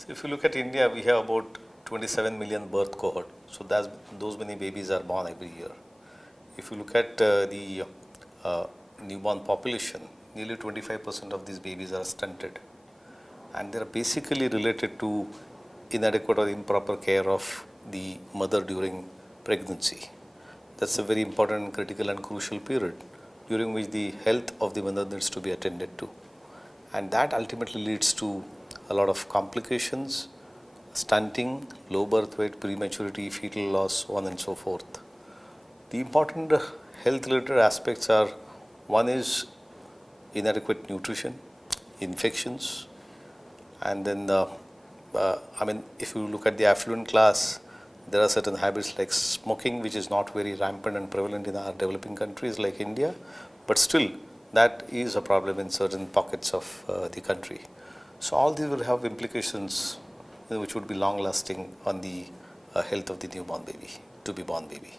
So if you look at India, we have about 27 million birth cohort. So those many babies are born every year. If you look at the newborn population, nearly 25% of these babies are stunted. And they are basically related to inadequate or improper care of the mother during pregnancy. That's a very important, critical and crucial period during which the health of the mother needs to be attended to. And that ultimately leads to a lot of complications, stunting, low birth weight, prematurity, fetal loss, so on and so forth. The important health related aspects are, one is inadequate nutrition, infections, and then if you look at the affluent class, there are certain habits like smoking, which is not very rampant and prevalent in our developing countries like India, but still that is a problem in certain pockets of the country. So all these will have implications which would be long lasting on the health of the newborn baby, to be born baby.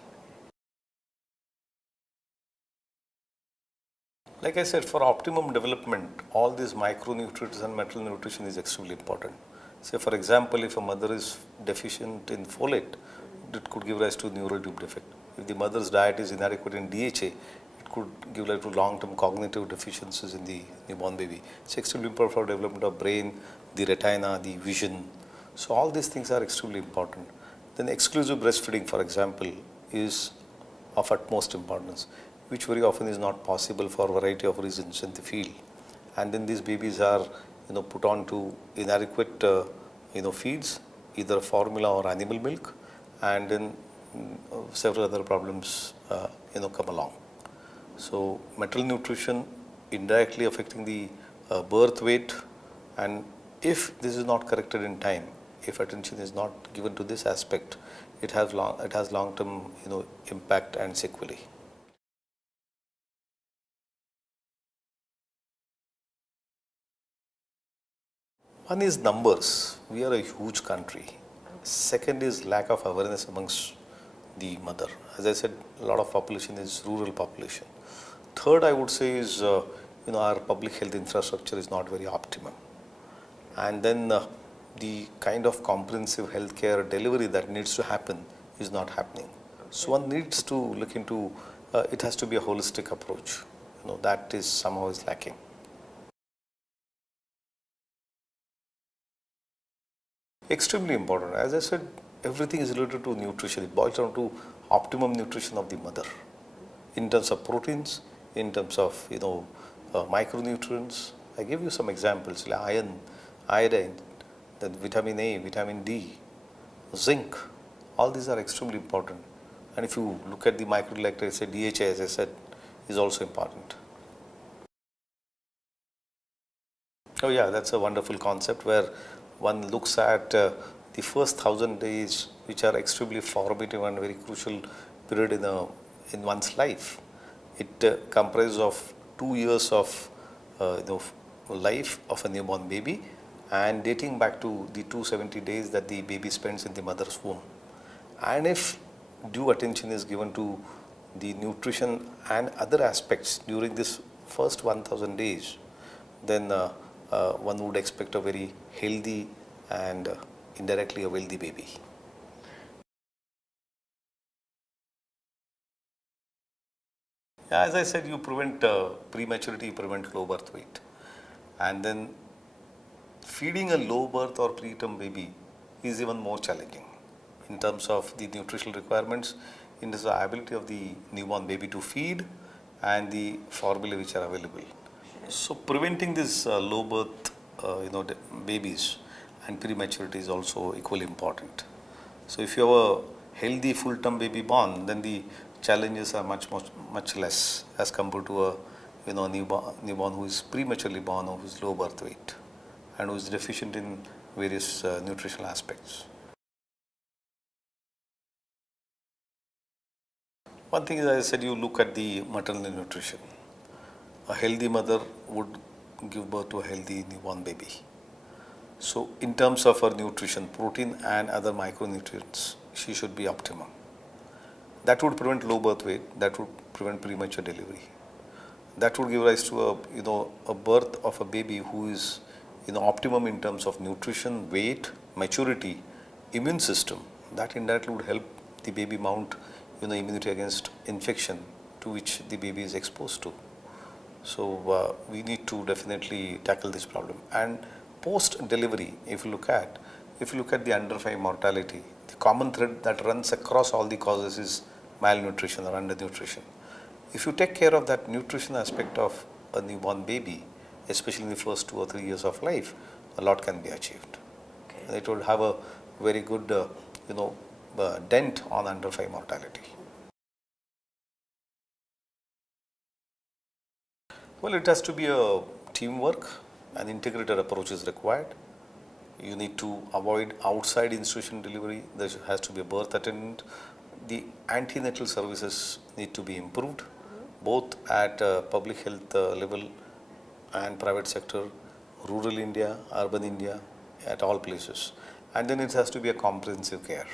Like I said, for optimum development, all these micronutrients and macronutrition is extremely important. Say for example, if a mother is deficient in folate, it could give rise to neurodevelopment defect. If the mother's diet is inadequate in DHA, it could give rise to long-term cognitive deficiencies in the newborn baby. It's extremely important for development of brain, the retina, the vision. So all these things are extremely important. Then exclusive breastfeeding, for example, is of utmost importance, which very often is not possible for a variety of reasons in the field. And then these babies are put on to inadequate feeds, either formula or animal milk, and then several other problems come along. So maternal nutrition indirectly affecting the birth weight, and if this is not corrected in time, if attention is not given to this aspect, it has long-term impact and sequelae. One is numbers. We are a huge country. Second is lack of awareness amongst the mother. As I said, a lot of population is rural population. Third, I would say is our public health infrastructure is not very optimum, and then the kind of comprehensive healthcare delivery that needs to happen is not happening. So one needs to look into it has to be a holistic approach. That is somehow is lacking. Extremely important. As I said, everything is related to nutrition. It boils down to optimum nutrition of the mother in terms of proteins, in terms of micronutrients. I give you some examples like iron, iodine, then vitamin A, vitamin D, zinc. All these are extremely important. And if you look at the microelectrolytes, say DHA, as I said, is also important. Oh yeah, that's a wonderful concept where one looks at the first 1,000 days, which are extremely formative and very crucial period in one's life. It comprises of 2 years of life of a newborn baby, and dating back to the 270 days that the baby spends in the mother's womb. And if due attention is given to the nutrition and other aspects during this first 1,000 days, then one would expect a very healthy and indirectly a wealthy baby. Yeah, as I said, you prevent prematurity, you prevent low birth weight. And then feeding a low birth or preterm baby is even more challenging in terms of the nutritional requirements, in terms of the ability of the newborn baby to feed and the formula which are available. So preventing this low birth babies and prematurity is also equally important. So if you have a healthy full-term baby born, then the challenges are much less as compared to a newborn who is prematurely born or who is low birth weight and who is deficient in various nutritional aspects. One thing is, as I said, you look at the maternal nutrition. A healthy mother would give birth to a healthy newborn baby. So in terms of her nutrition, protein and other micronutrients, she should be optimum. That would prevent low birth weight, that would prevent premature delivery. That would give rise to a birth of a baby who is optimum in terms of nutrition, weight, maturity, immune system, that indirectly would help the baby mount immunity against infection to which the baby is exposed to. So we need to definitely tackle this problem. And post delivery, if you look at the under 5 mortality, the common thread that runs across all the causes is malnutrition or undernutrition. If you take care of that nutrition aspect of a newborn baby, especially in the first 2 or 3 years of life, a lot can be achieved. Okay. And it will have a very good dent on under 5 mortality. Well, it has to be a teamwork. An integrated approach is required. You need to avoid outside institution delivery. There has to be a birth attendant. The antenatal services need to be improved, both at public health level and private sector, rural India, urban India, at all places. And then it has to be a comprehensive care.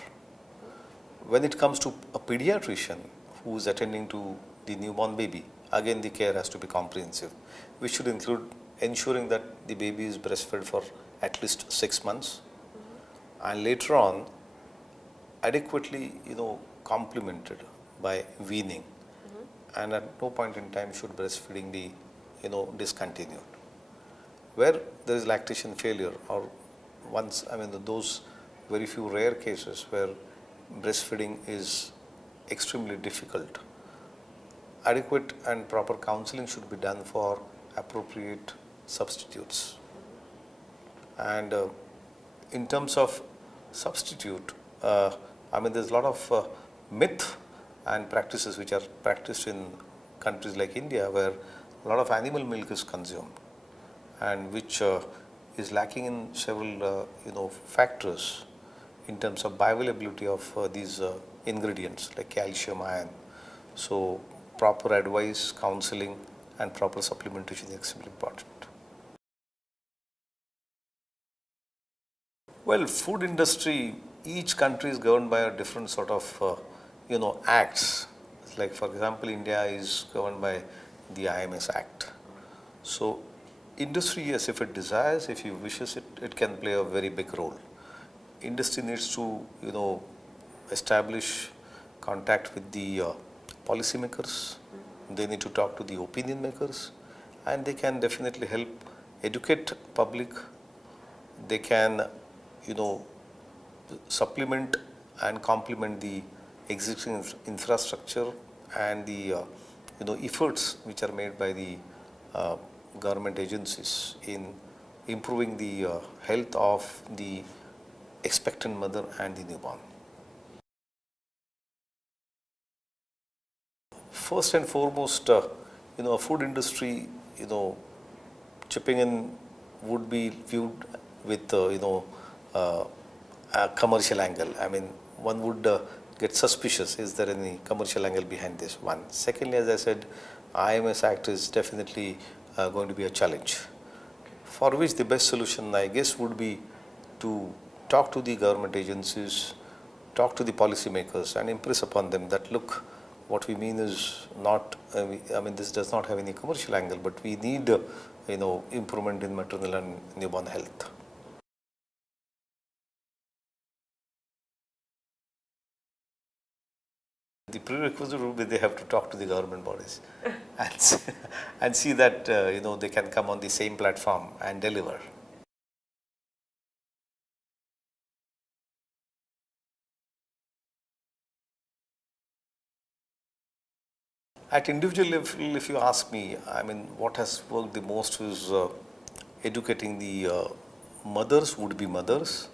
When it comes to a pediatrician who is attending to the newborn baby, again the care has to be comprehensive, which should include ensuring that the baby is breastfed for at least 6 months, and later on adequately complemented by weaning, and at no point in time should breastfeeding be discontinued. Where there is lactation failure, or those very few rare cases where breastfeeding is extremely difficult, adequate and proper counseling should be done for appropriate substitutes. And in terms of substitute, there's a lot of myth and practices which are practiced in countries like India, where a lot of animal milk is consumed, and which is lacking in several factors in terms of bioavailability of these ingredients like calcium, iron. So proper advice, counseling, and proper supplementation is extremely important. Well, food industry, each country is governed by a different sort of acts. Like for example, India is governed by the IMS Act. So industry, yes, if it desires, if it wishes it, it can play a very big role. Industry needs to establish contact with the policymakers. They need to talk to the opinion makers, and they can definitely help educate public. They can supplement and complement the existing infrastructure and the efforts which are made by the government agencies in improving the health of the expectant mother and the newborn. First and foremost, food industry, chipping in would be viewed with a commercial angle. One would get suspicious. Is there any commercial angle behind this? One. Secondly, as I said, IMS Act is definitely going to be a challenge, for which the best solution, I guess, would be to talk to the government agencies, talk to the policymakers, and impress upon them that, look, what we mean is not, this does not have any commercial angle, but we need, improvement in maternal and newborn health. The prerequisite would be they have to talk to the government bodies and see that, they can come on the same platform and deliver. At individual level, if you ask me, what has worked the most is educating the mothers, would-be mothers,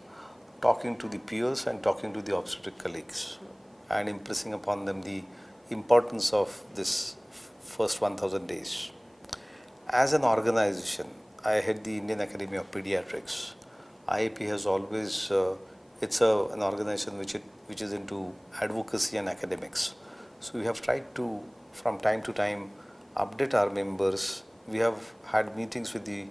talking to the peers and talking to the obstetric colleagues, and impressing upon them the importance of this first 1000 days. As an organization, I head the Indian Academy of Pediatrics. IAP has always, it's an organization which is into advocacy and academics. So we have tried to, from time to time, update our members. We have had meetings with the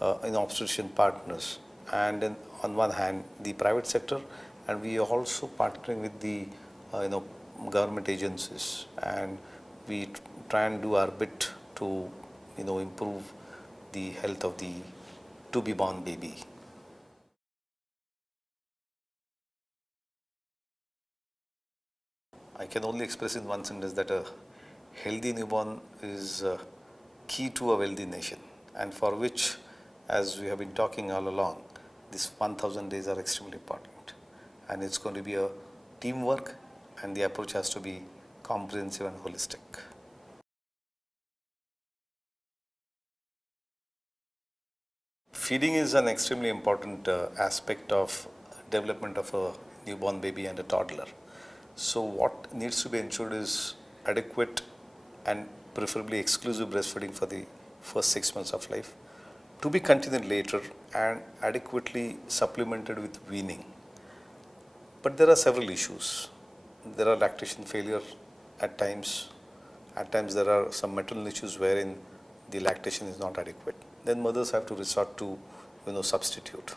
obstetrician partners, and then on one hand the private sector, and we are also partnering with the government agencies, and we try and do our bit to improve the health of the to be born baby. I can only express in one sentence that a healthy newborn is key to a wealthy nation, and for which, as we have been talking all along, these 1000 days are extremely important, and it's going to be a teamwork, and the approach has to be comprehensive and holistic. Feeding is an extremely important aspect of development of a newborn baby and a toddler. So what needs to be ensured is adequate and preferably exclusive breastfeeding for the first 6 months of life, to be continued later and adequately supplemented with weaning. But there are several issues. There are lactation failure at times. At times there are some maternal issues wherein the lactation is not adequate. Then mothers have to resort to substitute.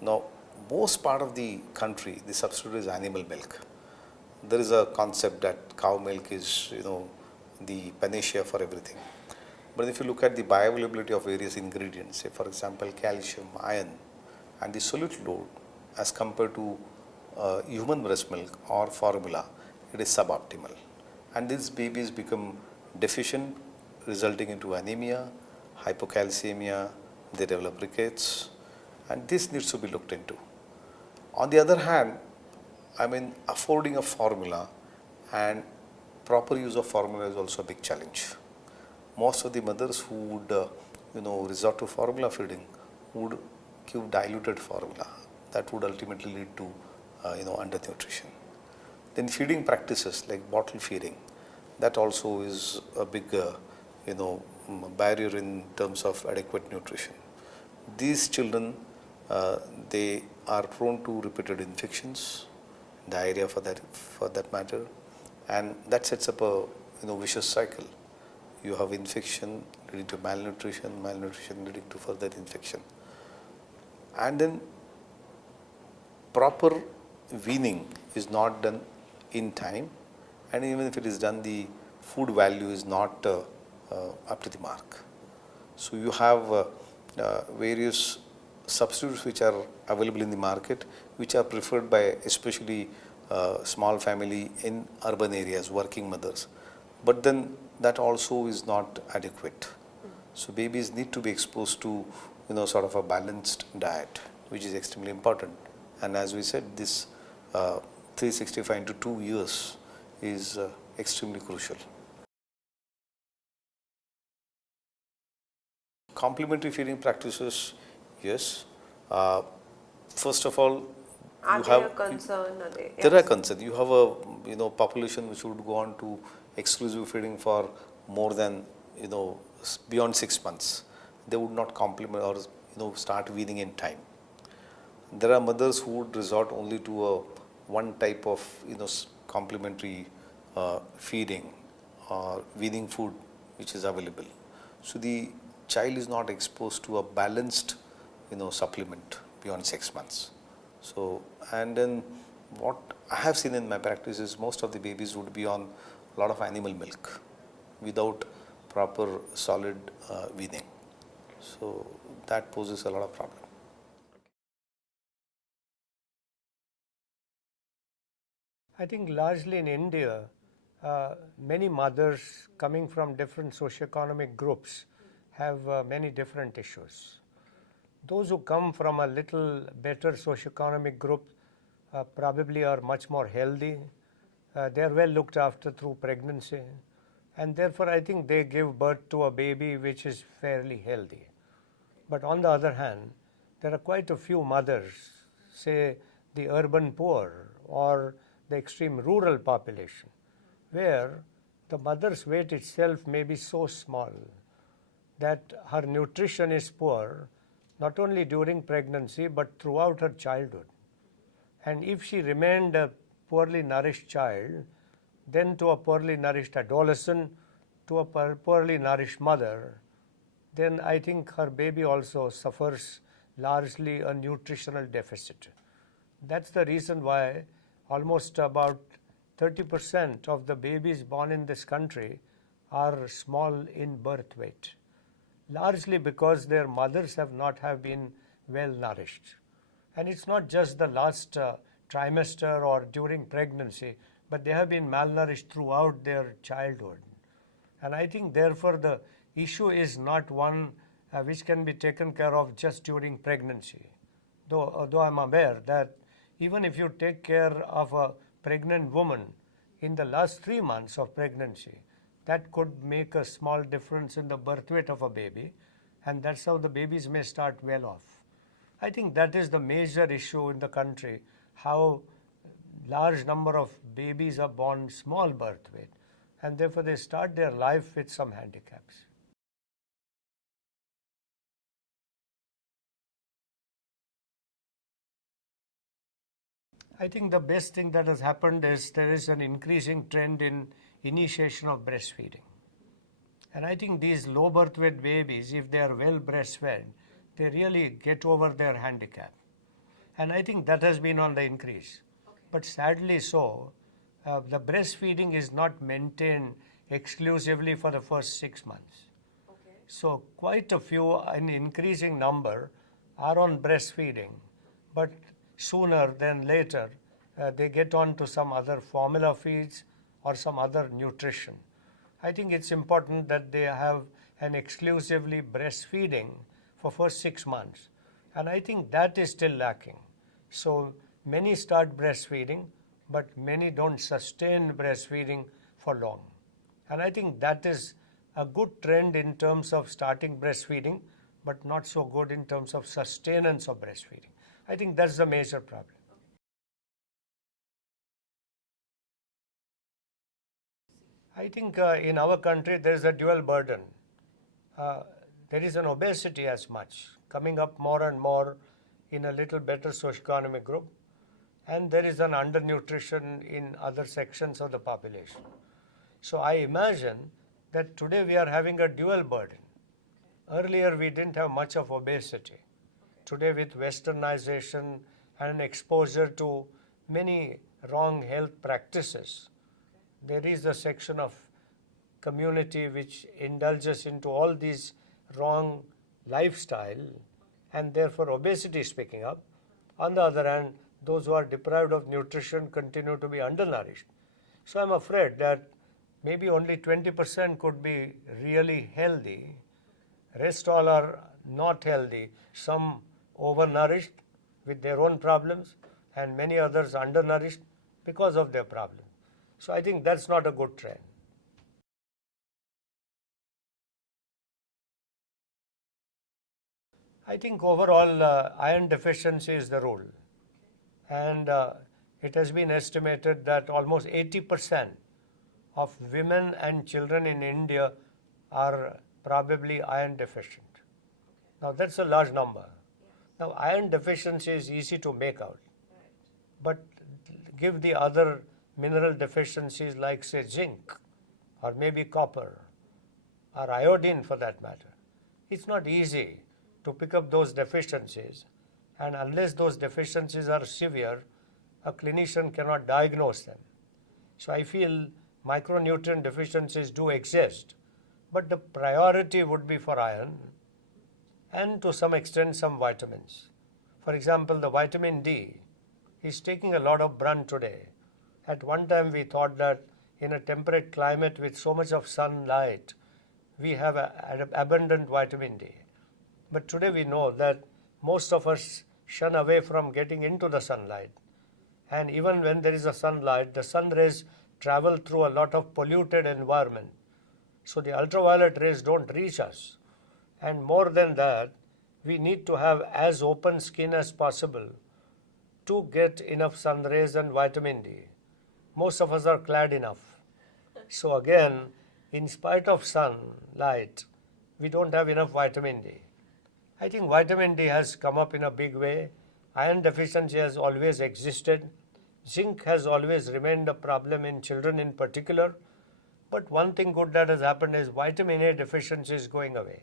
Now, most part of the country, the substitute is animal milk. There is a concept that cow milk is the panacea for everything. But if you look at the bioavailability of various ingredients, say for example calcium, iron, and the solute load as compared to human breast milk or formula, it is suboptimal. And these babies become deficient, resulting into anemia, hypocalcemia, they develop rickets, and this needs to be looked into. On the other hand, affording a formula and proper use of formula is also a big challenge. Most of the mothers who would resort to formula feeding would give diluted formula. That would ultimately lead to undernutrition. Then feeding practices like bottle feeding, that also is a big barrier in terms of adequate nutrition. These children, they are prone to repeated infections, diarrhea for that matter, and that sets up a vicious cycle. You have infection leading to malnutrition, malnutrition leading to further infection, and then proper weaning is not done in time, and even if it is done, the food value is not up to the mark. So you have various substitutes which are available in the market, which are preferred by especially small family in urban areas, working mothers. But then that also is not adequate. So babies need to be exposed to sort of a balanced diet, which is extremely important. And as we said, this 365 into 2 years is extremely crucial. Complementary feeding practices, yes. First of all, are they a concern? There are concerns. You have a population which would go on to exclusive feeding for more than beyond 6 months. They would not complement or start weaning in time. There are mothers who would resort only to one type of complementary feeding or weaning food which is available. So the child is not exposed to a balanced supplement beyond 6 months. So, and then what I have seen in my practice is most of the babies would be on a lot of animal milk without proper solid weaning. So that poses a lot of problem. I think largely in India, many mothers coming from different socioeconomic groups have many different issues. Those who come from a little better socioeconomic group probably are much more healthy. They are well looked after through pregnancy, and therefore I think they give birth to a baby which is fairly healthy. But on the other hand, there are quite a few mothers, say the urban poor or the extreme rural population, where the mother's weight itself may be so small that her nutrition is poor, not only during pregnancy but throughout her childhood. And if she remained a poorly nourished child, then to a poorly nourished adolescent, to a poorly nourished mother, then I think her baby also suffers largely a nutritional deficit. That's the reason why almost about 30% of the babies born in this country are small in birth weight. largely because their mothers have not have been well nourished. And it's not just the last trimester or during pregnancy, but they have been malnourished throughout their childhood. And I think therefore the issue is not one which can be taken care of just during pregnancy. Though I'm aware that even if you take care of a pregnant woman in the last 3 months of pregnancy, that could make a small difference in the birth weight of a baby, and that's how the babies may start well off. I think that is the major issue in the country, how large number of babies are born small birth weight, and therefore they start their life with some handicaps. I think the best thing that has happened is there is an increasing trend in initiation of breastfeeding. And I think these low birth weight babies, if they are well breastfed, they really get over their handicap. And I think that has been on the increase. But sadly so, the breastfeeding is not maintained exclusively for the first 6 months. So quite a few, an increasing number, are on breastfeeding, but sooner than later they get on to some other formula feeds or some other nutrition. I think it's important that they have an exclusively breastfeeding for first 6 months, and I think that is still lacking. So many start breastfeeding, but many don't sustain breastfeeding for long. And I think that is a good trend in terms of starting breastfeeding, but not so good in terms of sustenance of breastfeeding. I think that's the major problem. I think in our country there is a dual burden. There is an obesity as much, coming up more and more in a little better socioeconomic group, and there is an undernutrition in other sections of the population. So I imagine that today we are having a dual burden. Earlier we didn't have much of obesity. Today with westernization and exposure to many wrong health practices, there is a section of community which indulges into all these wrong lifestyle, and therefore obesity is picking up. On the other hand, those who are deprived of nutrition continue to be undernourished. So I'm afraid that maybe only 20% could be really healthy. Rest all are not healthy. Some overnourished with their own problems, and many others undernourished because of their problems. So I think that's not a good trend. I think overall iron deficiency is the rule, and it has been estimated that almost 80% of women and children in India are probably iron deficient. Now that's a large number. Now iron deficiency is easy to make out, but give the other mineral deficiencies like say zinc or maybe copper or iodine for that matter. It's not easy to pick up those deficiencies, and unless those deficiencies are severe, a clinician cannot diagnose them. So I feel micronutrient deficiencies do exist, but the priority would be for iron and to some extent some vitamins. For example, the vitamin D is taking a lot of brunt today. At one time we thought that in a temperate climate with so much of sunlight, we have abundant vitamin D. But today we know that most of us shun away from getting into the sunlight. And even when there is a sunlight, the sun rays travel through a lot of polluted environment. So the ultraviolet rays don't reach us. And more than that, we need to have as open skin as possible to get enough sun rays and vitamin D. Most of us are clad enough. So again, in spite of sunlight, we don't have enough vitamin D. I think vitamin D has come up in a big way. Iron deficiency has always existed. Zinc has always remained a problem in children in particular. But one thing good that has happened is vitamin A deficiency is going away.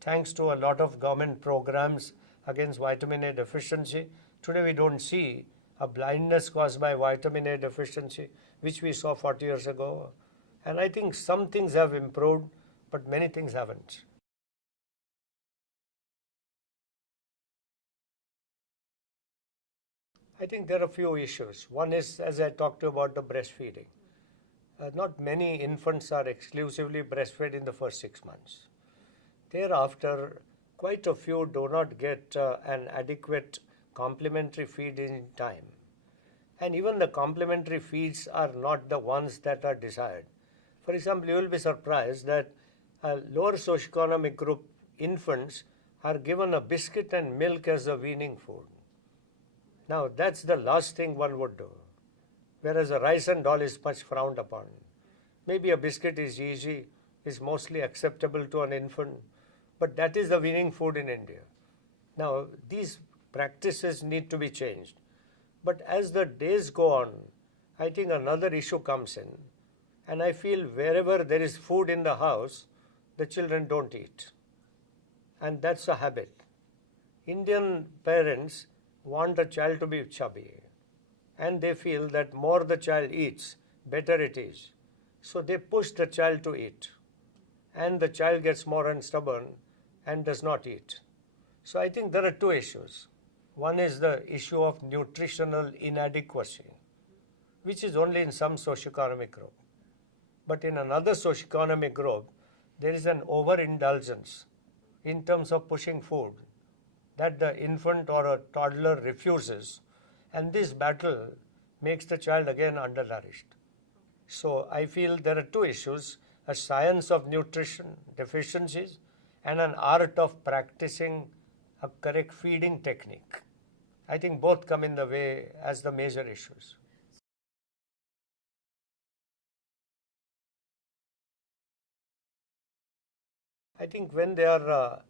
Thanks to a lot of government programs against vitamin A deficiency, today we don't see a blindness caused by vitamin A deficiency, which we saw 40 years ago. And I think some things have improved, but many things haven't. I think there are a few issues. One is, as I talked about the breastfeeding. Not many infants are exclusively breastfed in the first 6 months. Thereafter, quite a few do not get an adequate complementary feed in time. And even the complementary feeds are not the ones that are desired. For example, you will be surprised that lower socioeconomic group infants are given a biscuit and milk as a weaning food. Now, that's the last thing one would do, whereas a rice and dal is much frowned upon. Maybe a biscuit is easy, is mostly acceptable to an infant, but that is the weaning food in India. Now, these practices need to be changed. But as the days go on, I think another issue comes in, and I feel wherever there is food in the house, the children don't eat. And that's a habit. Indian parents want a child to be chubby, and they feel that more the child eats, better it is. So they push the child to eat, and the child gets more and stubborn and does not eat. So I think there are two issues. One is the issue of nutritional inadequacy, which is only in some socioeconomic group. But in another socioeconomic group, there is an overindulgence in terms of pushing food that the infant or a toddler refuses, and this battle makes the child again undernourished. So I feel there are two issues, a science of nutrition deficiencies and an art of practicing a correct feeding technique. I think both come in the way as the major issues. I think when there are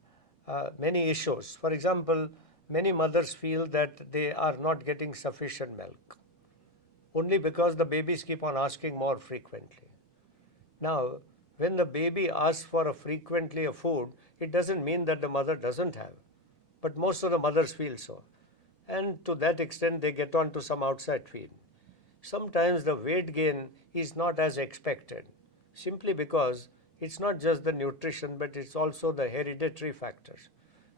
many issues, for example, many mothers feel that they are not getting sufficient milk only because the babies keep on asking more frequently. Now, when the baby asks for frequently a food, it doesn't mean that the mother doesn't have, but most of the mothers feel so. And to that extent, they get on to some outside feed. Sometimes the weight gain is not as expected, simply because it's not just the nutrition, but it's also the hereditary factors,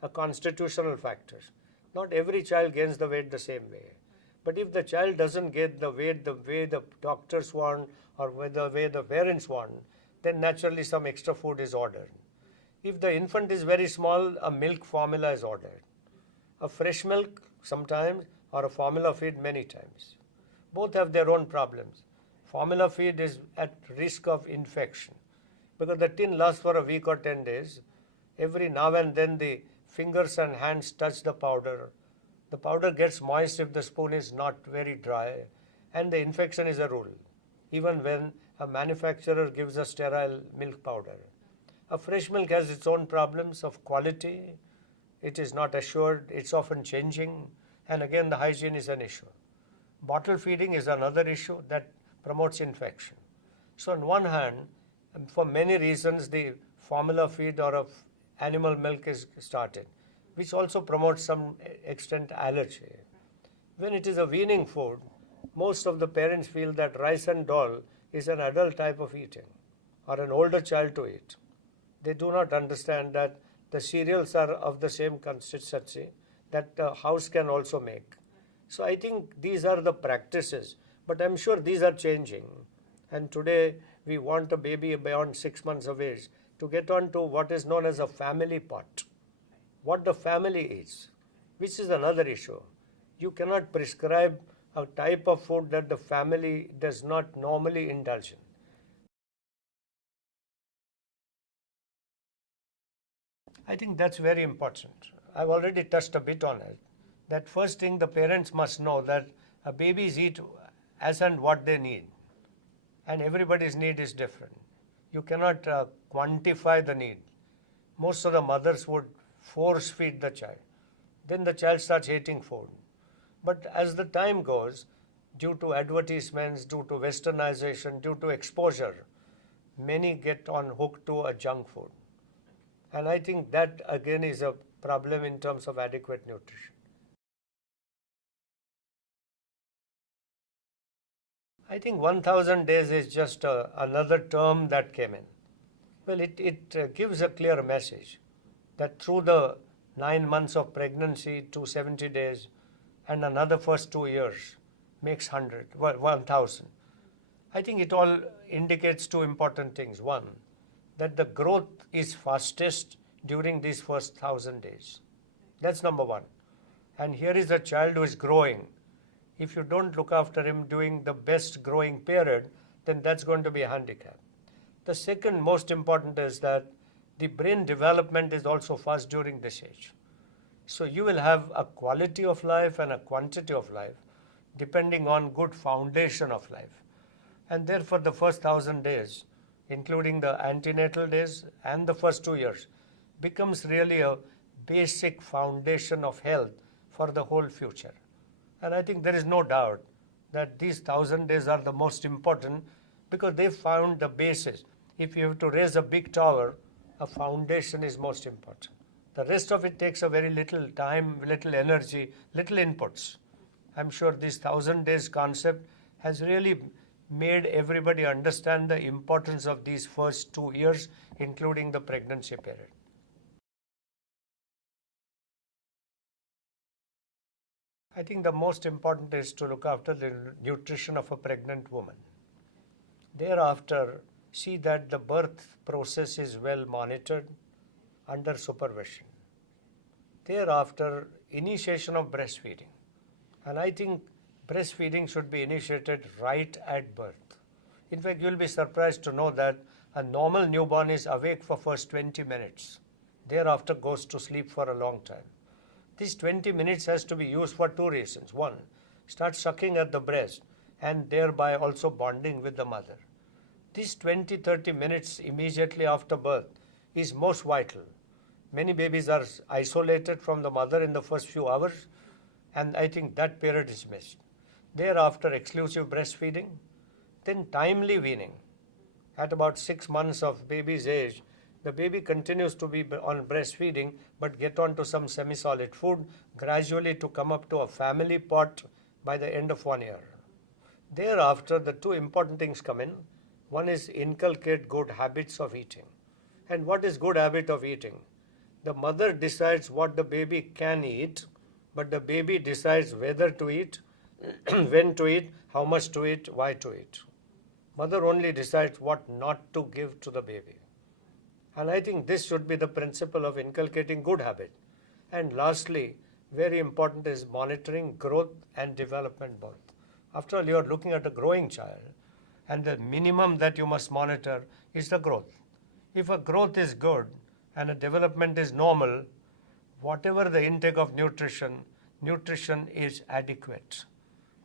a constitutional factors. Not every child gains the weight the same way. But if the child doesn't get the weight the way the doctors want or the way the parents want, then naturally some extra food is ordered. If the infant is very small, a milk formula is ordered. A fresh milk sometimes, or a formula feed many times. Both have their own problems. Formula feed is at risk of infection because the tin lasts for a week or 10 days. Every now and then the fingers and hands touch the powder. The powder gets moist if the spoon is not very dry, and the infection is a rule, even when a manufacturer gives a sterile milk powder. A fresh milk has its own problems of quality. It is not assured, it's often changing, and again the hygiene is an issue. Bottle feeding is another issue that promotes infection. So on one hand, for many reasons, the formula feed or of animal milk is started, which also promotes some extent allergy. When it is a weaning food, most of the parents feel that rice and dal is an adult type of eating or an older child to eat. They do not understand that the cereals are of the same consistency that the house can also make. So I think these are the practices, but I'm sure these are changing. And today we want a baby beyond 6 months of age to get on to what is known as a family pot, what the family eats, which is another issue. You cannot prescribe a type of food that the family does not normally indulge in. I think that's very important. I've already touched a bit on it. That first thing, the parents must know that babies eat as and what they need, and everybody's need is different. You cannot quantify the need. Most of the mothers would force feed the child. Then the child starts hating food. But as the time goes, due to advertisements, due to westernization, due to exposure, many get on hook to a junk food. And I think that again is a problem in terms of adequate nutrition. I think 1000 days is just another term that came in. Well, it gives a clear message that through the 9 months of pregnancy to 70 days, and another first 2 years makes 1,000. I think it all indicates two important things. One, that the growth is fastest during these first 1,000 days. That's number one. And here is a child who is growing. If you don't look after him during the best growing period, then that's going to be a handicap. The second most important is that the brain development is also fast during this age. So you will have a quality of life and a quantity of life depending on good foundation of life. And therefore the first 1,000 days, including the antenatal days and the first 2 years, becomes really a basic foundation of health for the whole future. And I think there is no doubt that these 1,000 days are the most important because they found the basis. If you have to raise a big tower, a foundation is most important. The rest of it takes a very little time, little energy, little inputs. I'm sure this 1,000 days concept has really made everybody understand the importance of these first 2 years, including the pregnancy period. I think the most important is to look after the nutrition of a pregnant woman. Thereafter, see that the birth process is well monitored under supervision. Thereafter, initiation of breastfeeding. And I think breastfeeding should be initiated right at birth. In fact, you'll be surprised to know that a normal newborn is awake for first 20 minutes. Thereafter goes to sleep for a long time. These 20 minutes has to be used for two reasons. One, start sucking at the breast and thereby also bonding with the mother. These 20-30 minutes immediately after birth is most vital. Many babies are isolated from the mother in the first few hours, and I think that period is missed. Thereafter, exclusive breastfeeding, then timely weaning. At about 6 months of baby's age, the baby continues to be on breastfeeding but get on to some semi-solid food gradually to come up to a family pot by the end of 1 year. Thereafter, the two important things come in. One is inculcate good habits of eating. And what is good habit of eating? The mother decides what the baby can eat, but the baby decides whether to eat, when to eat, how much to eat, why to eat. Mother only decides what not to give to the baby. And I think this should be the principle of inculcating good habit. And lastly, very important is monitoring growth and development both. After all, you are looking at a growing child, and the minimum that you must monitor is the growth. If a growth is good and a development is normal, whatever the intake of nutrition is adequate.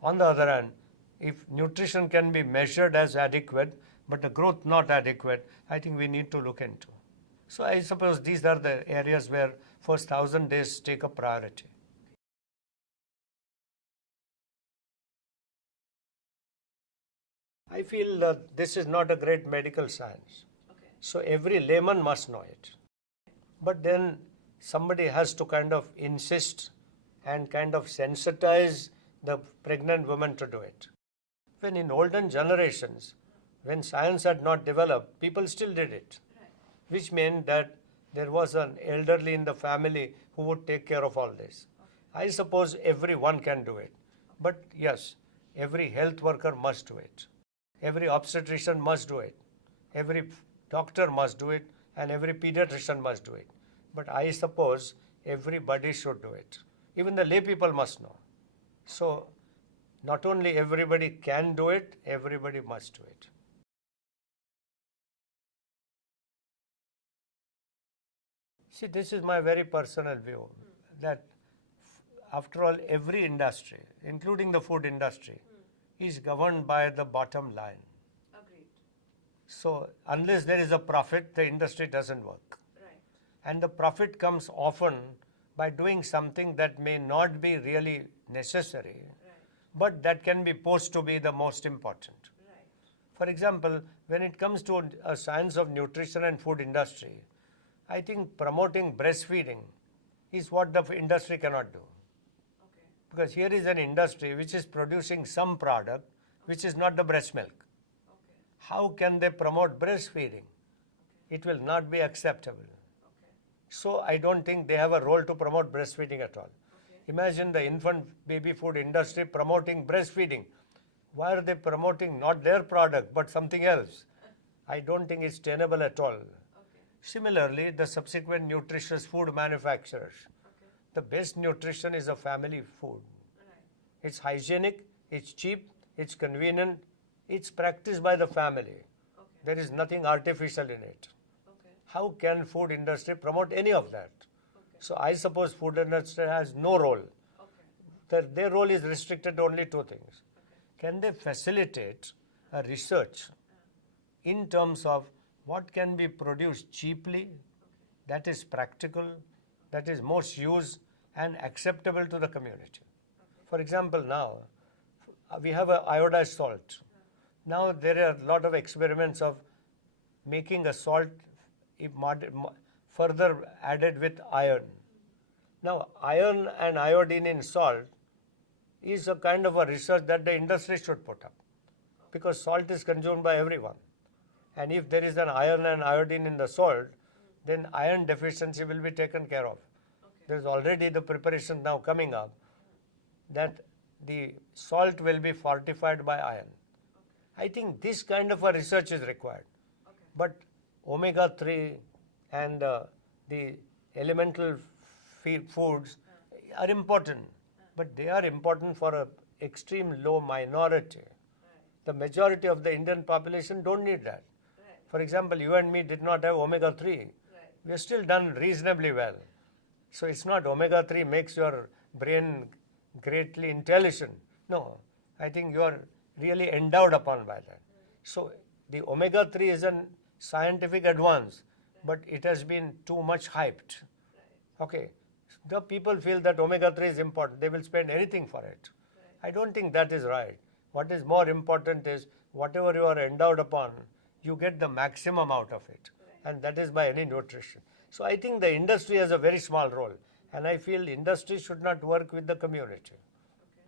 On the other hand, if nutrition can be measured as adequate, but the growth not adequate, I think we need to look into. So I suppose these are the areas where first 1,000 days take a priority. I feel that this is not a great medical science. Okay. So every layman must know it. But then somebody has to kind of insist and kind of sensitize the pregnant woman to do it. When in olden generations, when science had not developed, people still did it. Right. Which meant that there was an elderly in the family who would take care of all this. Okay. I suppose everyone can do it. But yes, every health worker must do it. Every obstetrician must do it. Every doctor must do it, and every pediatrician must do it. But I suppose everybody should do it. Even the lay people must know. So not only everybody can do it, everybody must do it. See, this is my very personal view, that after all, every industry, including the food industry, is governed by the bottom line. Agreed. So unless there is a profit, the industry doesn't work. Right. And the profit comes often by doing something that may not be really necessary, Right. but that can be posed to be the most important. Right. For example, when it comes to a science of nutrition and food industry, I think promoting breastfeeding is what the industry cannot do. Okay. Because here is an industry which is producing some product which is not the breast milk. Okay. How can they promote breastfeeding? It will not be acceptable. Okay. So I don't think they have a role to promote breastfeeding at all. Okay. Imagine the infant baby food industry promoting breastfeeding. Why are they promoting not their product but something else? I don't think it's tenable at all. Okay. Similarly, the subsequent nutritious food manufacturers. Okay. The best nutrition is a family food. Right. It's hygienic, it's cheap, it's convenient, it's practiced by the family. Okay. There is nothing artificial in it. Okay. How can food industry promote any of that? Okay. So I suppose food industry has no role. Okay. Their role is restricted to only two things. Okay. Can they facilitate a research in terms of what can be produced cheaply, that is practical, that is most used and acceptable to the community? For example, now we have a iodized salt. Now there are a lot of experiments of making a salt further added with iron. Now iron and iodine in salt is a kind of a research that the industry should put up, because salt is consumed by everyone. And if there is an iron and iodine in the salt, then iron deficiency will be taken care of. There is already the preparation now coming up that the salt will be fortified by iron. I think this kind of a research is required. But omega-3 and the elemental foods are important, but they are important for an extreme low minority. The majority of the Indian population don't need that. For example, you and me did not have omega-3. We are still done reasonably well. So it's not omega-3 makes your brain greatly intelligent. No, I think you are really endowed upon by that. So the omega-3 is a scientific advance, but it has been too much hyped. Okay, the people feel that omega-3 is important. They will spend anything for it. I don't think that is right. What is more important is whatever you are endowed upon, you get the maximum out of it. And that is by any nutrition. So I think the industry has a very small role. And I feel industry should not work with the community,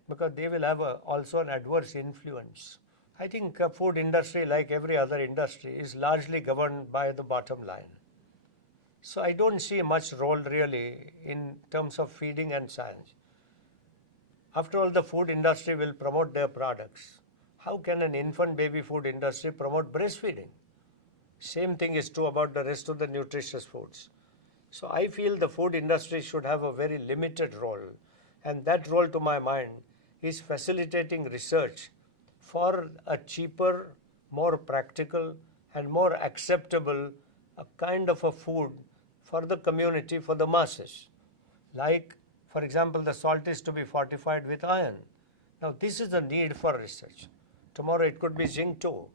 because they will have also an adverse influence. I think food industry, like every other industry, is largely governed by the bottom line. So I don't see much role really in terms of feeding and science. After all, the food industry will promote their products. How can an infant baby food industry promote breastfeeding? Same thing is true about the rest of the nutritious foods. So I feel the food industry should have a very limited role, and that role to my mind is facilitating research for a cheaper, more practical and more acceptable a kind of a food for the community, for the masses. Like, for example, the salt is to be fortified with iron. Now this is the need for research. Tomorrow it could be zinc too.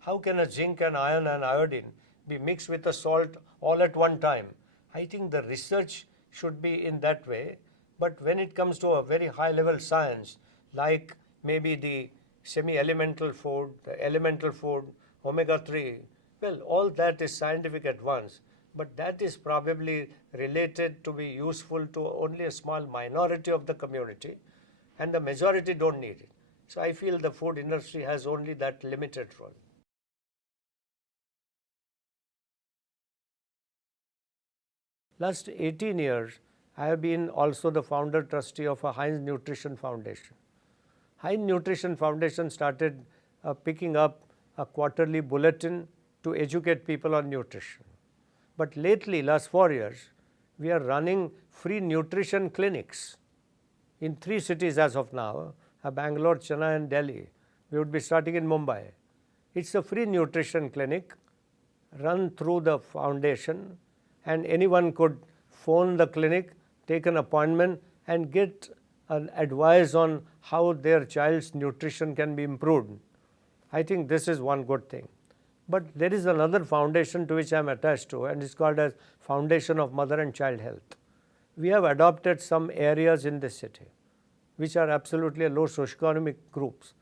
How can a zinc and iron and iodine be mixed with a salt all at one time? I think the research should be in that way, but when it comes to a very high level science, like maybe the semi-elemental food, the elemental food, omega-3, well, all that is scientific advance, but that is probably related to be useful to only a small minority of the community, and the majority don't need it. So I feel the food industry has only that limited role. Last 18 years, I have been also the founder trustee of a Heinz Nutrition Foundation. Heinz Nutrition Foundation started picking up a quarterly bulletin to educate people on nutrition. But lately, last 4 years, we are running free nutrition clinics in 3 cities as of now, Bangalore, Chennai and Delhi. We would be starting in Mumbai. It's a free nutrition clinic run through the foundation, and anyone could phone the clinic, take an appointment and get an advice on how their child's nutrition can be improved. I think this is one good thing. But there is another foundation to which I am attached to, and it's called as Foundation of Mother and Child Health. We have adopted some areas in this city which are absolutely low socioeconomic groups,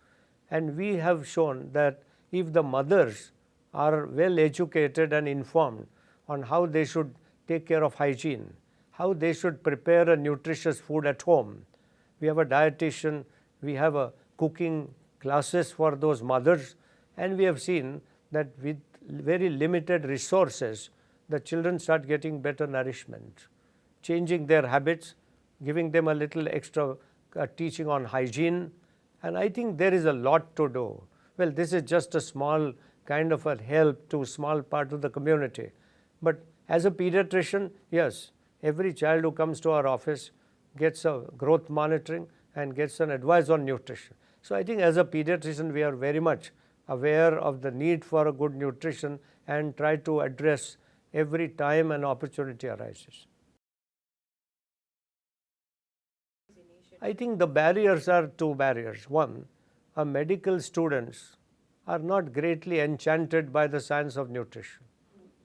and we have shown that if the mothers are well educated and informed on how they should take care of hygiene, how they should prepare a nutritious food at home. We have a dietitian, we have a cooking classes for those mothers, and we have seen that with very limited resources, the children start getting better nourishment, changing their habits, giving them a little extra teaching on hygiene. And I think there is a lot to do. Well, this is just a small kind of a help to a small part of the community. But as a pediatrician, yes, every child who comes to our office gets a growth monitoring and gets an advice on nutrition. So I think as a pediatrician, we are very much aware of the need for a good nutrition and try to address every time an opportunity arises. I think the barriers are two barriers. One, medical students are not greatly enchanted by the science of nutrition.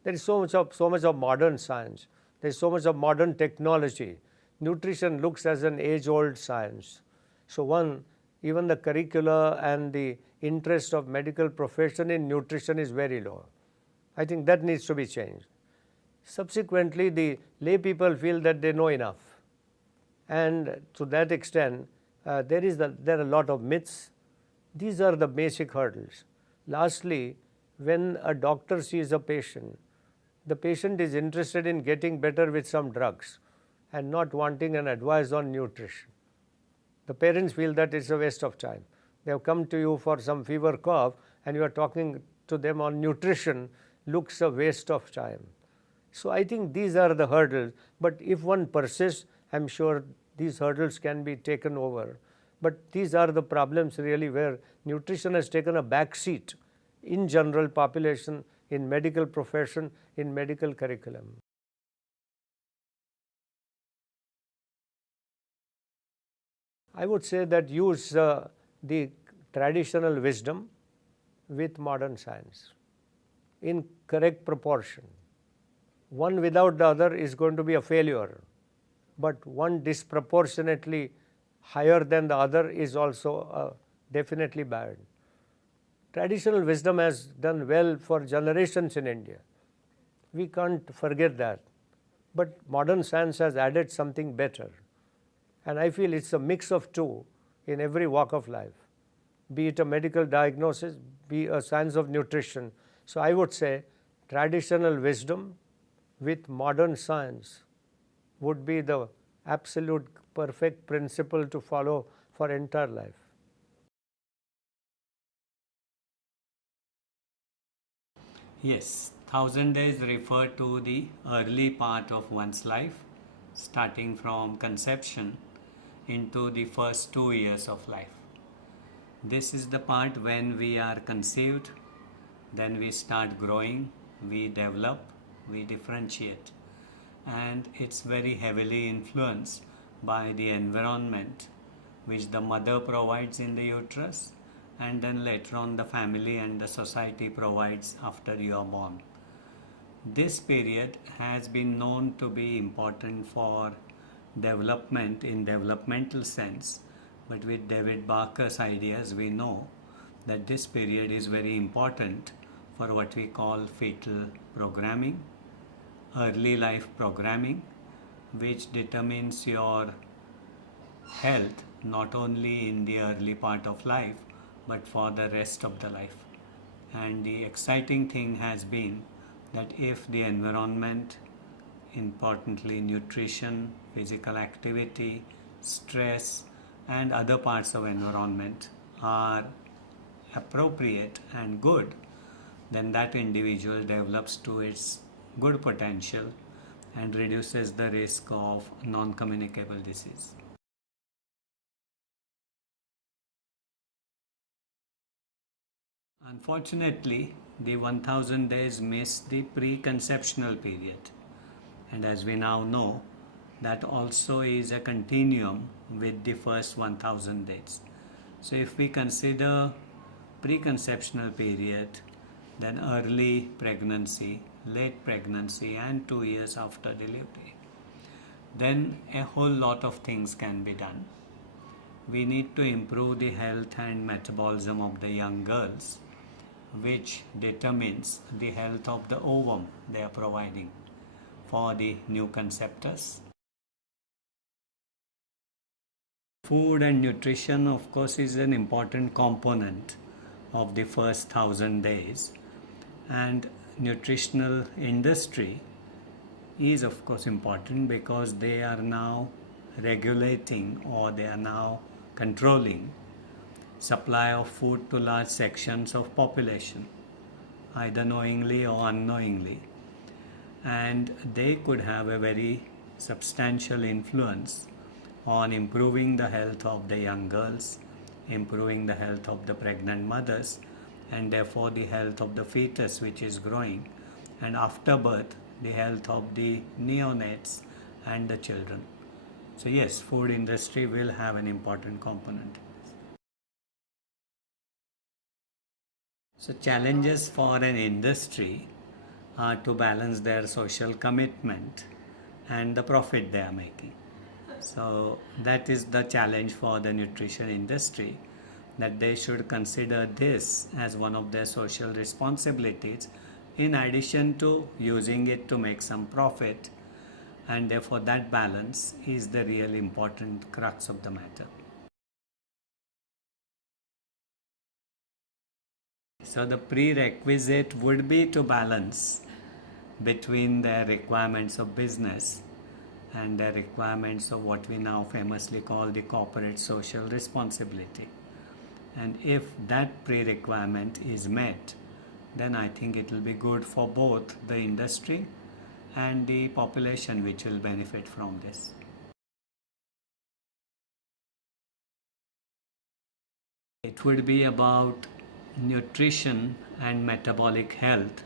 There is so much of modern science. There is so much of modern technology. Nutrition looks as an age-old science. So one, even the curricula and the interest of medical profession in nutrition is very low. I think that needs to be changed. Subsequently, the lay people feel that they know enough. And to that extent, there are a lot of myths. These are the basic hurdles. Lastly, when a doctor sees a patient, the patient is interested in getting better with some drugs and not wanting an advice on nutrition. The parents feel that it's a waste of time. They have come to you for some fever cough and you are talking to them on nutrition, looks a waste of time. So I think these are the hurdles, but if one persists, I'm sure these hurdles can be taken over. But these are the problems really where nutrition has taken a back seat in general population, in medical profession, in medical curriculum. I would say that use the traditional wisdom with modern science in correct proportion. One without the other is going to be a failure, but one disproportionately higher than the other is also definitely bad. Traditional wisdom has done well for generations in India. We can't forget that. But modern science has added something better. And I feel it's a mix of two in every walk of life, be it a medical diagnosis, be a science of nutrition. So I would say traditional wisdom with modern science would be the absolute perfect principle to follow for entire life. Yes, 1000 days refer to the early part of one's life, starting from conception into the first 2 years of life. This is the part when we are conceived, then we start growing, we develop, we differentiate, and it's very heavily influenced by the environment which the mother provides in the uterus, and then later on the family and the society provides after you are born. This period has been known to be important for development in developmental sense, but with David Barker's ideas we know that this period is very important for what we call fetal programming, early life programming, which determines your health not only in the early part of life but for the rest of the life. And the exciting thing has been that if the environment, importantly nutrition, physical activity, stress and other parts of environment are appropriate and good, then that individual develops to its good potential and reduces the risk of non-communicable disease. Unfortunately, the 1000 days miss the preconceptional period, and as we now know, that also is a continuum with the first 1000 days. So if we consider preconceptional period, then early pregnancy, late pregnancy and 2 years after delivery, then a whole lot of things can be done. We need to improve the health and metabolism of the young girls, which determines the health of the ovum they are providing for the new conceptus. Food and nutrition, of course, is an important component of the first 1000 days, and nutritional industry is of course important because they are now regulating, or they are now controlling supply of food to large sections of population, either knowingly or unknowingly, and they could have a very substantial influence on improving the health of the young girls, improving the health of the pregnant mothers, and therefore the health of the fetus which is growing, and after birth the health of the neonates and the children. So yes, food industry will have an important component. So challenges for an industry are to balance their social commitment and the profit they are making. So that is the challenge for the nutrition industry, that they should consider this as one of their social responsibilities in addition to using it to make some profit, and therefore that balance is the real important crux of the matter. So the prerequisite would be to balance between their requirements of business and their requirements of what we now famously call the corporate social responsibility. And if that pre-requirement is met, then I think it will be good for both the industry and the population which will benefit from this. It would be about nutrition and metabolic health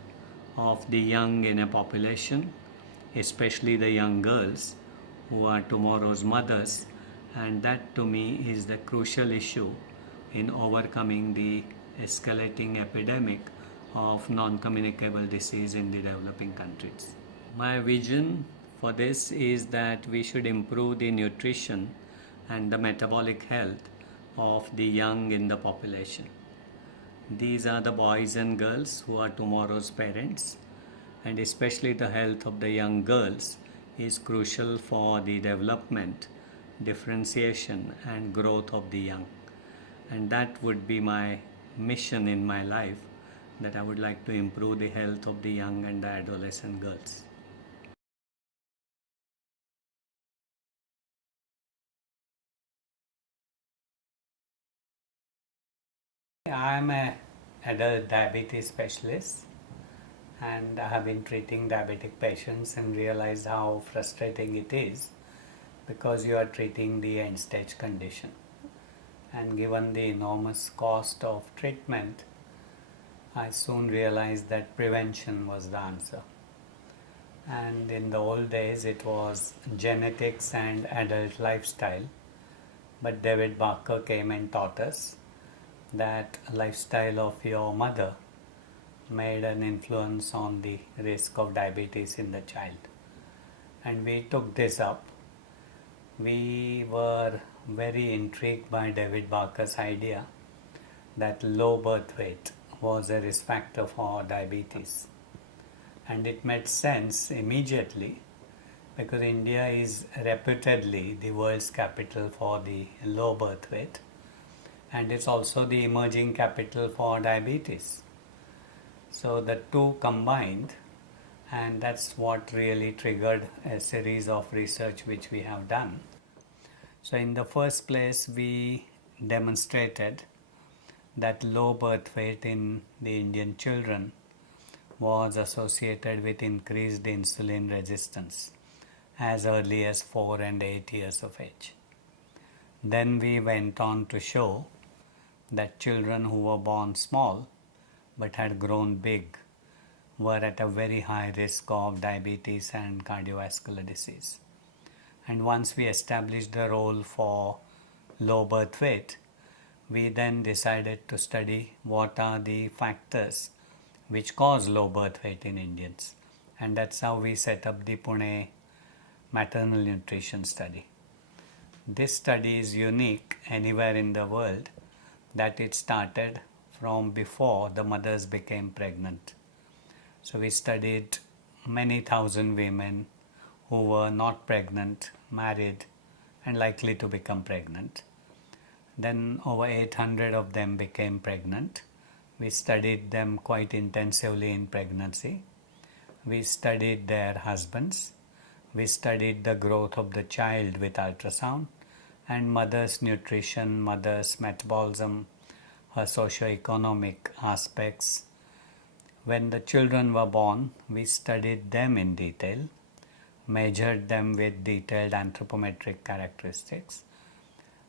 of the young in a population, especially the young girls who are tomorrow's mothers, and that to me is the crucial issue in overcoming the escalating epidemic of non-communicable disease in the developing countries. My vision for this is that we should improve the nutrition and the metabolic health of the young in the population. These are the boys and girls who are tomorrow's parents, and especially the health of the young girls is crucial for the development, differentiation and growth of the young. And that would be my mission in my life, that I would like to improve the health of the young and the adolescent girls. I am an adult diabetes specialist, and I have been treating diabetic patients and realized how frustrating it is, because you are treating the end stage condition, and given the enormous cost of treatment, I soon realized that prevention was the answer. And in the old days it was genetics and adult lifestyle, but David Barker came and taught us that lifestyle of your mother made an influence on the risk of diabetes in the child. And we took this up. We were very intrigued by David Barker's idea that low birth weight was a risk factor for diabetes. And it made sense immediately, because India is reputedly the world's capital for the low birth weight, and it's also the emerging capital for diabetes. So the two combined, and that's what really triggered a series of research which we have done. So in the first place, we demonstrated that low birth weight in the Indian children was associated with increased insulin resistance as early as 4 and 8 years of age. Then we went on to show that children who were born small but had grown big were at a very high risk of diabetes and cardiovascular disease. And once we established the role for low birth weight, we then decided to study what are the factors which cause low birth weight in Indians. And that's how we set up the Pune maternal nutrition study. This study is unique anywhere in the world, that it started from before the mothers became pregnant. So we studied many thousand women who were not pregnant, married, and likely to become pregnant. Then over 800 of them became pregnant. We studied them quite intensively in pregnancy. We studied their husbands. We studied the growth of the child with ultrasound and mother's nutrition, mother's metabolism, her socio-economic aspects. When the children were born, we studied them in detail, measured them with detailed anthropometric characteristics,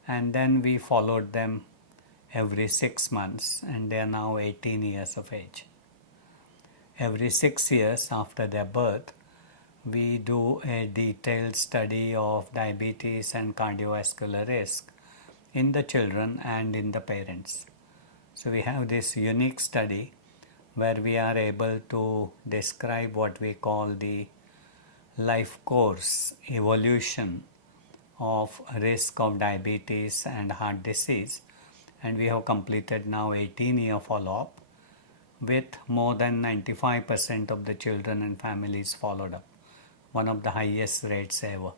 and then we followed them every 6 months, and they are now 18 years of age. Every 6 years after their birth, we do a detailed study of diabetes and cardiovascular risk in the children and in the parents. So we have this unique study where we are able to describe what we call the life course evolution of risk of diabetes and heart disease, and we have completed now 18-year follow-up with more than 95% of the children and families followed up, one of the highest rates ever.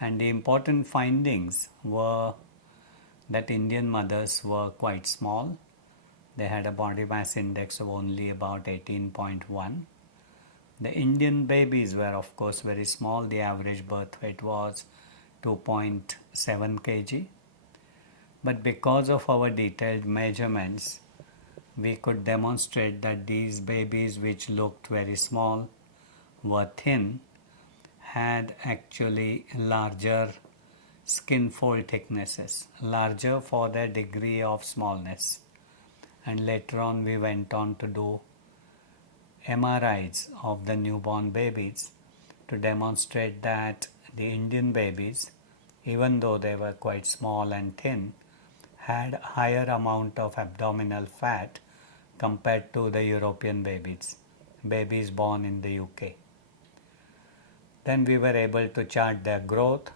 And the important findings were that Indian mothers were quite small. They had a body mass index of only about 18.1. The Indian babies were of course very small. The average birth weight was 2.7 kg. But because of our detailed measurements, we could demonstrate that these babies, which looked very small, were thin, had actually larger skin fold thicknesses, larger for their degree of smallness. And later on we went on to do MRIs of the newborn babies to demonstrate that the Indian babies, even though they were quite small and thin, had higher amount of abdominal fat compared to the European babies born in the UK. Then we were able to chart their growth,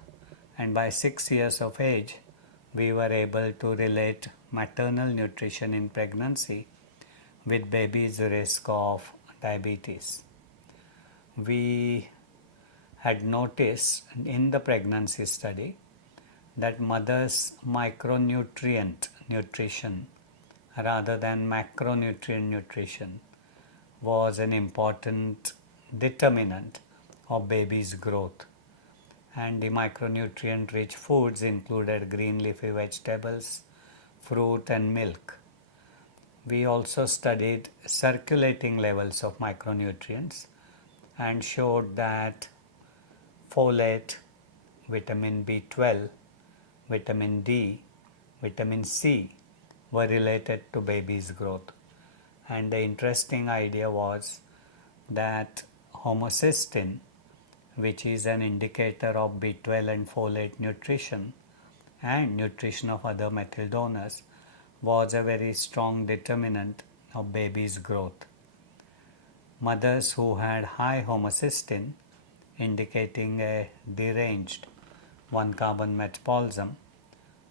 and by 6 years of age we were able to relate maternal nutrition in pregnancy with baby's risk of diabetes. We had noticed in the pregnancy study that mother's micronutrient nutrition rather than macronutrient nutrition was an important determinant of baby's growth. And the micronutrient rich foods included green leafy vegetables, fruit and milk. We also studied circulating levels of micronutrients and showed that folate, vitamin B12, vitamin D, vitamin C were related to baby's growth. And the interesting idea was that homocysteine, which is an indicator of B12 and folate nutrition and nutrition of other methyl donors, was a very strong determinant of baby's growth. Mothers who had high homocysteine, indicating a deranged 1-carbon metabolism,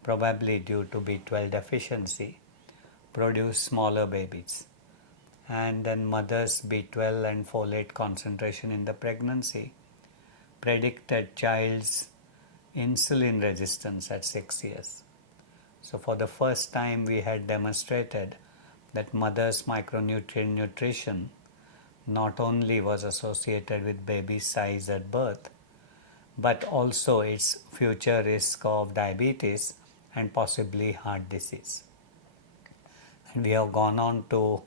probably due to B12 deficiency, produce smaller babies. And then mother's B12 and folate concentration in the pregnancy predicted child's insulin resistance at 6 years. So for the first time we had demonstrated that mother's micronutrient nutrition not only was associated with baby size at birth, but also its future risk of diabetes and possibly heart disease. And we have gone on to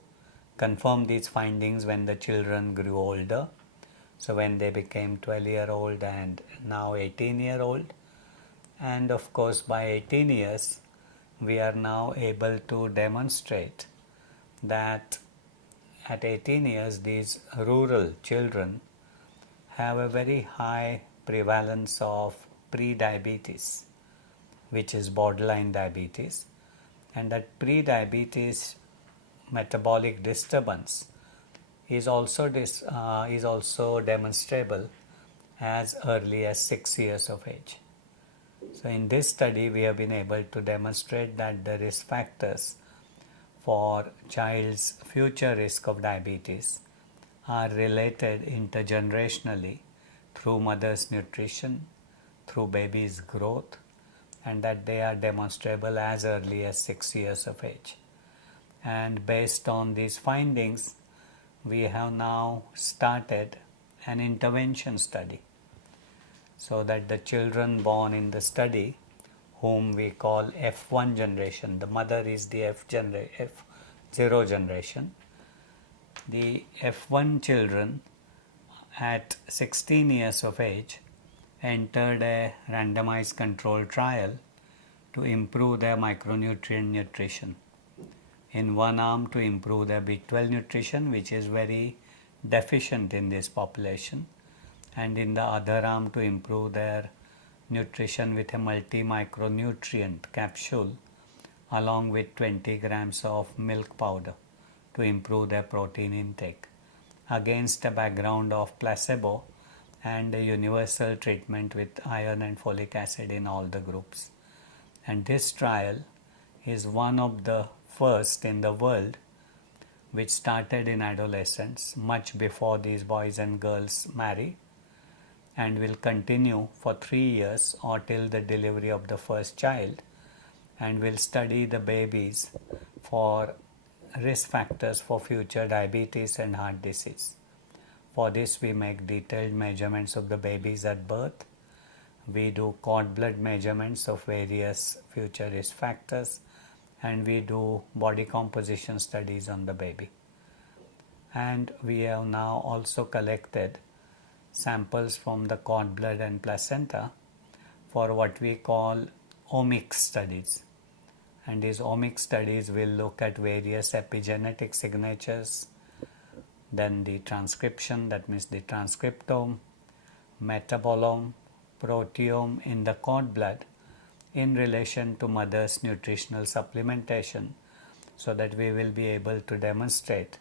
confirm these findings when the children grew older. So when they became 12-year-old and now 18-year-old. And of course by 18 years, we are now able to demonstrate that at 18 years, these rural children have a very high prevalence of pre-diabetes, which is borderline diabetes, and that pre-diabetes metabolic disturbance is also demonstrable as early as 6 years of age. So in this study, we have been able to demonstrate that the risk factors for child's future risk of diabetes are related intergenerationally through mother's nutrition, through baby's growth, and that they are demonstrable as early as 6 years of age. And based on these findings, we have now started an intervention study so that the children born in the study, whom we call F1 generation, the mother is the F0 generation. The F1 children at 16 years of age entered a randomized control trial to improve their micronutrient nutrition. In one arm to improve their B12 nutrition, which is very deficient in this population, and in the other arm to improve their nutrition with a multi-micronutrient capsule along with 20 grams of milk powder to improve their protein intake, against a background of placebo and a universal treatment with iron and folic acid in all the groups. And this trial is one of the first in the world which started in adolescence much before these boys and girls marry, and will continue for 3 years or till the delivery of the first child, and will study the babies for risk factors for future diabetes and heart disease. For this we make detailed measurements of the babies at birth. We do cord blood measurements of various future risk factors, and we do body composition studies on the baby. And we have now also collected samples from the cord blood and placenta for what we call omics studies. And these omics studies will look at various epigenetic signatures, then the transcription, that means the transcriptome, metabolome, proteome in the cord blood in relation to mother's nutritional supplementation, so that we will be able to demonstrate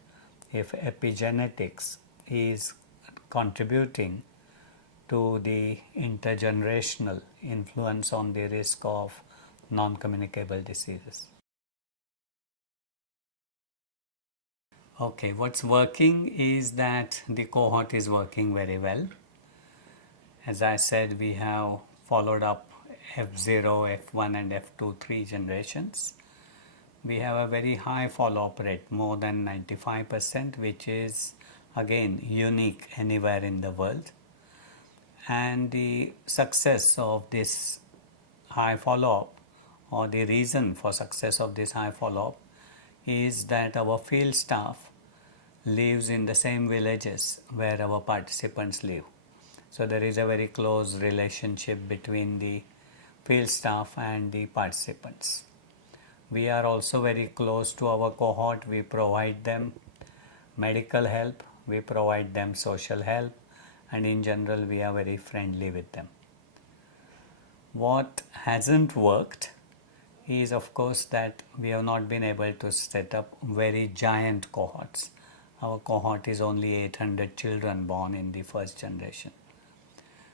if epigenetics is contributing to the intergenerational influence on the risk of non-communicable diseases. Okay, what's working is that the cohort is working very well. As I said, we have followed up F0, F1 and F2, 3 generations. We have a very high follow-up rate, more than 95%, which is again unique anywhere in the world. And the success of this high follow-up, or the reason for success of this high follow-up, is that our field staff lives in the same villages where our participants live. So there is a very close relationship between the field staff and the participants. We are also very close to our cohort. We provide them medical help, we provide them social help, and in general we are very friendly with them. What hasn't worked is, of course, that we have not been able to set up very giant cohorts. Our cohort is only 800 children born in the first generation.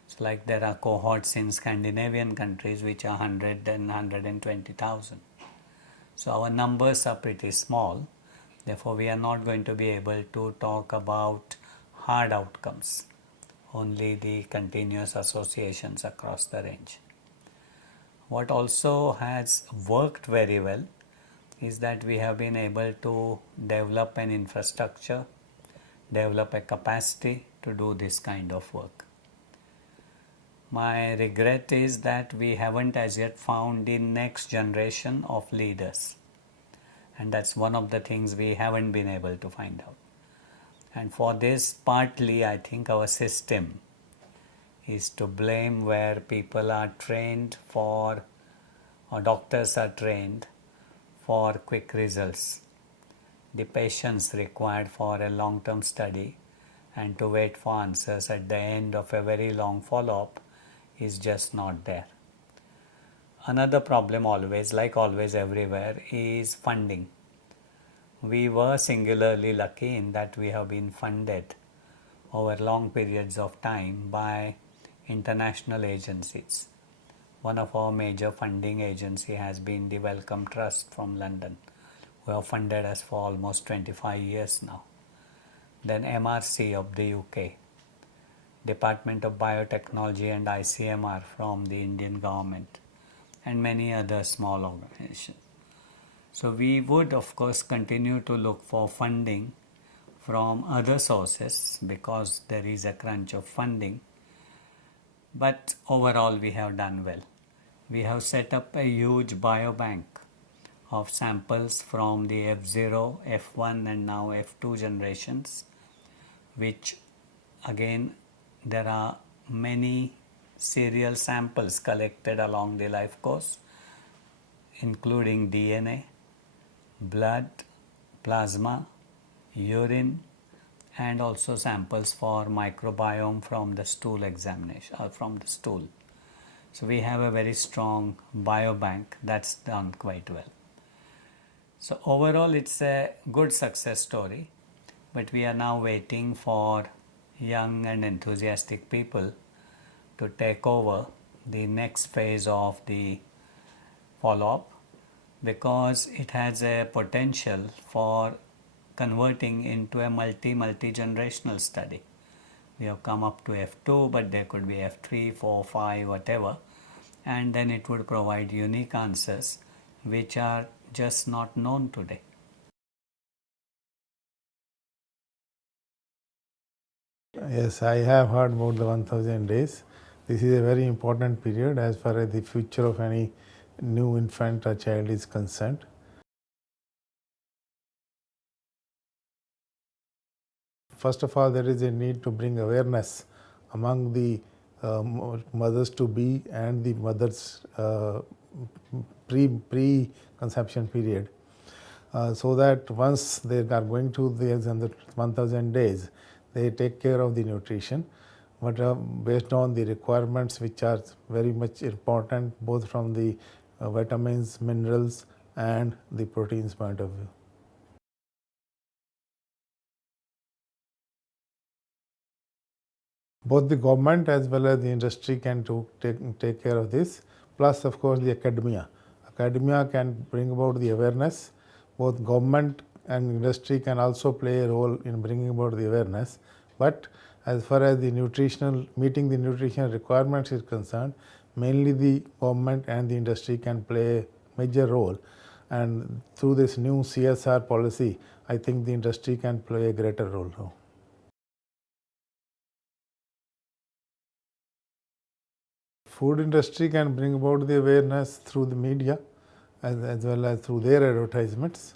So like there are cohorts in Scandinavian countries which are 100 and 120,000. So our numbers are pretty small. Therefore, we are not going to be able to talk about hard outcomes, only the continuous associations across the range. What also has worked very well is that we have been able to develop an infrastructure, develop a capacity to do this kind of work. My regret is that we haven't as yet found the next generation of leaders. And that's one of the things we haven't been able to find out. And for this, partly I think our system is to blame, where people are trained for, or doctors are trained for quick results. The patience required for a long-term study and to wait for answers at the end of a very long follow-up is just not there. Another problem always, like always everywhere, is funding. We were singularly lucky in that we have been funded over long periods of time by international agencies. One of our major funding agency has been the Wellcome Trust from London, who have funded us for almost 25 years now. Then MRC of the UK, Department of Biotechnology and ICMR from the Indian government, and many other small organizations. So we would of course continue to look for funding from other sources because there is a crunch of funding. but overall we have done well. We have set up a huge biobank of samples from the F0, F1 and now F2 generations, which again there are many serial samples collected along the life course, including DNA, blood, plasma, urine, and also samples for microbiome from the stool examination or from the stool. So we have a very strong biobank that's done quite well. So overall it's a good success story, but we are now waiting for young and enthusiastic people to take over the next phase of the follow-up, because it has a potential for converting into a multi-generational study. We have come up to F2, but there could be F3, 4, 5, whatever, and then it would provide unique answers which are just not known today. Yes, I have heard about the 1000 days. This is a very important period as far as the future of any new infant or child is concerned. First of all, there is a need to bring awareness among the mothers to be and the mothers pre-conception period, so that once they are going to the 1000 days, they take care of the nutrition, but based on the requirements which are very much important both from the vitamins, minerals and the proteins point of view. Both the government as well as the industry can take care of this, plus of course the academia. Academia can bring about the awareness. Both government and industry can also play a role in bringing about the awareness, but as far as the meeting the nutritional requirements is concerned, mainly the government and the industry can play a major role, and through this new CSR policy, I think the industry can play a greater role. Food industry can bring about the awareness through the media as well as through their advertisements,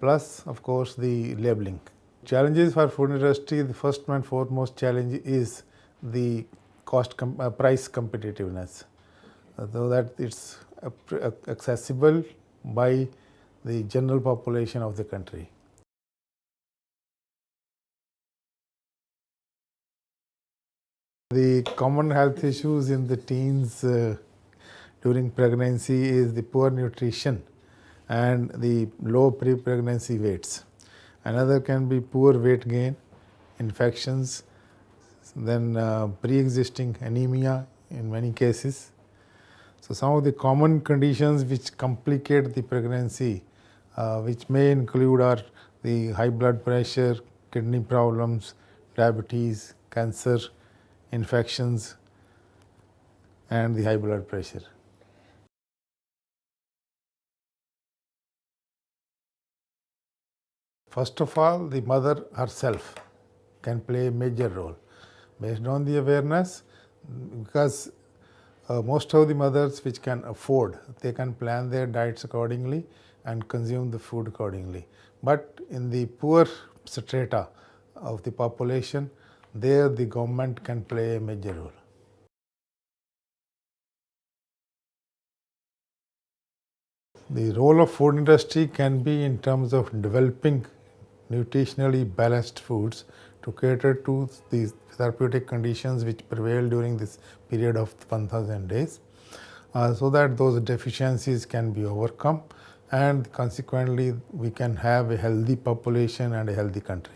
plus of course the labeling. Challenges for food industry, the first and foremost challenge is the price competitiveness, so that it's accessible by the general population of the country. The common health issues in the teens during pregnancy is the poor nutrition and the low pre-pregnancy weights. Another can be poor weight gain, infections, then pre-existing anemia in many cases. So some of the common conditions which complicate the pregnancy, which may include are the high blood pressure, kidney problems, diabetes, cancer, infections and the high blood pressure. First of all, the mother herself can play a major role based on the awareness, because most of the mothers which can afford, they can plan their diets accordingly and consume the food accordingly. But in the poor strata of the population, there the government can play a major role. The role of food industry can be in terms of developing nutritionally balanced foods to cater to the therapeutic conditions which prevail during this period of 1000 days, so that those deficiencies can be overcome and consequently we can have a healthy population and a healthy country.